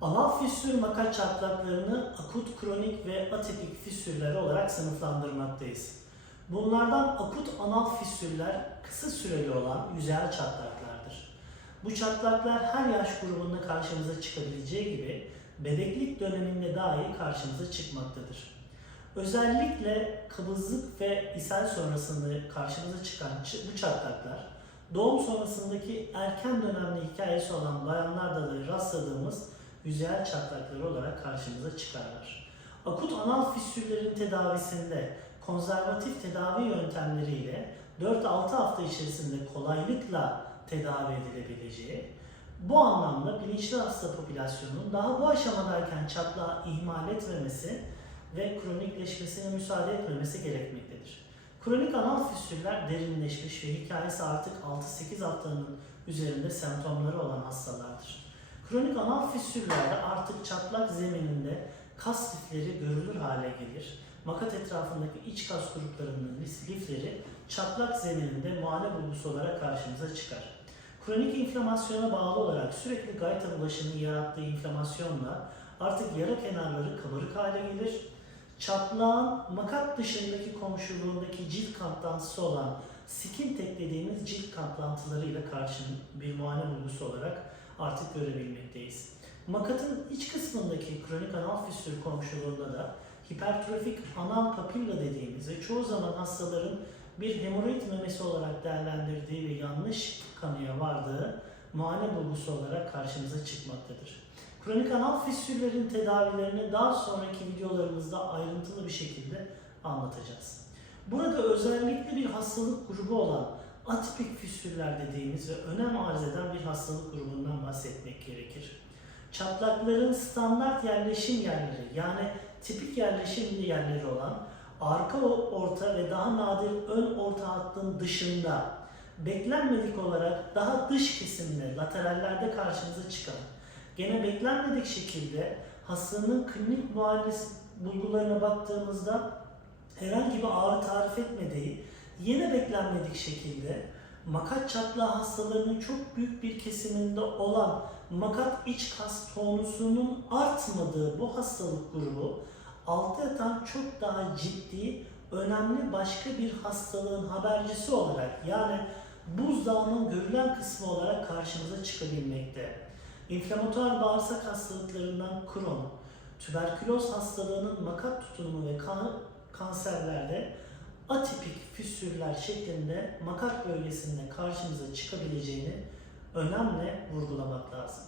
Anal fissür makat çatlaklarını akut, kronik ve atipik fissürler olarak sınıflandırmaktayız. Bunlardan akut anal fissürler kısa süreli olan yüzeyel çatlaklardır. Bu çatlaklar her yaş grubunda karşımıza çıkabileceği gibi bebeklik döneminde dahi karşımıza çıkmaktadır. Özellikle kabızlık ve ishal sonrasında karşımıza çıkan bu çatlaklar doğum sonrasındaki erken dönemli hikayesi olan bayanlarda da rastladığımız yüzeyel çatlakları olarak karşımıza çıkarlar. Akut anal fissürlerin tedavisinde konservatif tedavi yöntemleriyle 4-6 hafta içerisinde kolaylıkla tedavi edilebileceği, bu anlamda bilinçli hasta popülasyonunun daha bu aşamadayken çatlağı ihmal etmemesi ve kronikleşmesine müsaade etmemesi gerekmektedir. Kronik anal fissürler derinleşmiş ve hikayesi artık 6-8 haftanın üzerinde semptomları olan hastalardır. Kronik anal fissürlerde artık çatlak zemininde kas lifleri görülür hale gelir. Makat etrafındaki iç kas gruplarının lifleri çatlak zemininde muayene bulgusu olarak karşımıza çıkar. Kronik inflamasyona bağlı olarak sürekli gayta bulaşının yarattığı inflamasyonla artık yara kenarları kabarık hale gelir. Çatlağın makat dışındaki komşuluğundaki cilt kaplantısı olan skin tek dediğimiz cilt kaplantılarıyla karşı bir muayene bulgusu olarak artık görebilmekteyiz. Makatın iç kısmındaki kronik anal fistül komşuluğunda da hipertrofik anal papilla dediğimiz ve çoğu zaman hastaların bir hemoroid memesi olarak değerlendirdiği ve yanlış kanıya vardığı muayene bulgusu olarak karşımıza çıkmaktadır. Kronik anal fistüllerin tedavilerini daha sonraki videolarımızda ayrıntılı bir şekilde anlatacağız. Burada özellikle bir hastalık grubu olan atipik fistüller dediğimiz ve önem arz eden bir hastalık grubundan bahsetmek gerekir. Çatlakların standart yerleşim yerleri yani tipik yerleşim yerleri olan arka orta ve daha nadir ön orta hattın dışında beklenmedik olarak daha dış kesimde laterallerde karşımıza çıkan gene beklenmedik şekilde hastanın klinik muayenesi bulgularına baktığımızda herhangi bir ağrı tarif etmediği yine beklenmedik şekilde makat çatlağı hastalarının çok büyük bir kesiminde olan makat iç kas tonusunun artmadığı bu hastalık grubu altta yatan çok daha ciddi, önemli başka bir hastalığın habercisi olarak yani buzdağının görülen kısmı olarak karşımıza çıkabilmekte. İnflamatuar bağırsak hastalıklarından Crohn, tüberküloz hastalığının makat tutunumu ve kan, kanserlerde atipik füsürler şeklinde makat bölgesinde karşımıza çıkabileceğini önemli vurgulamak lazım.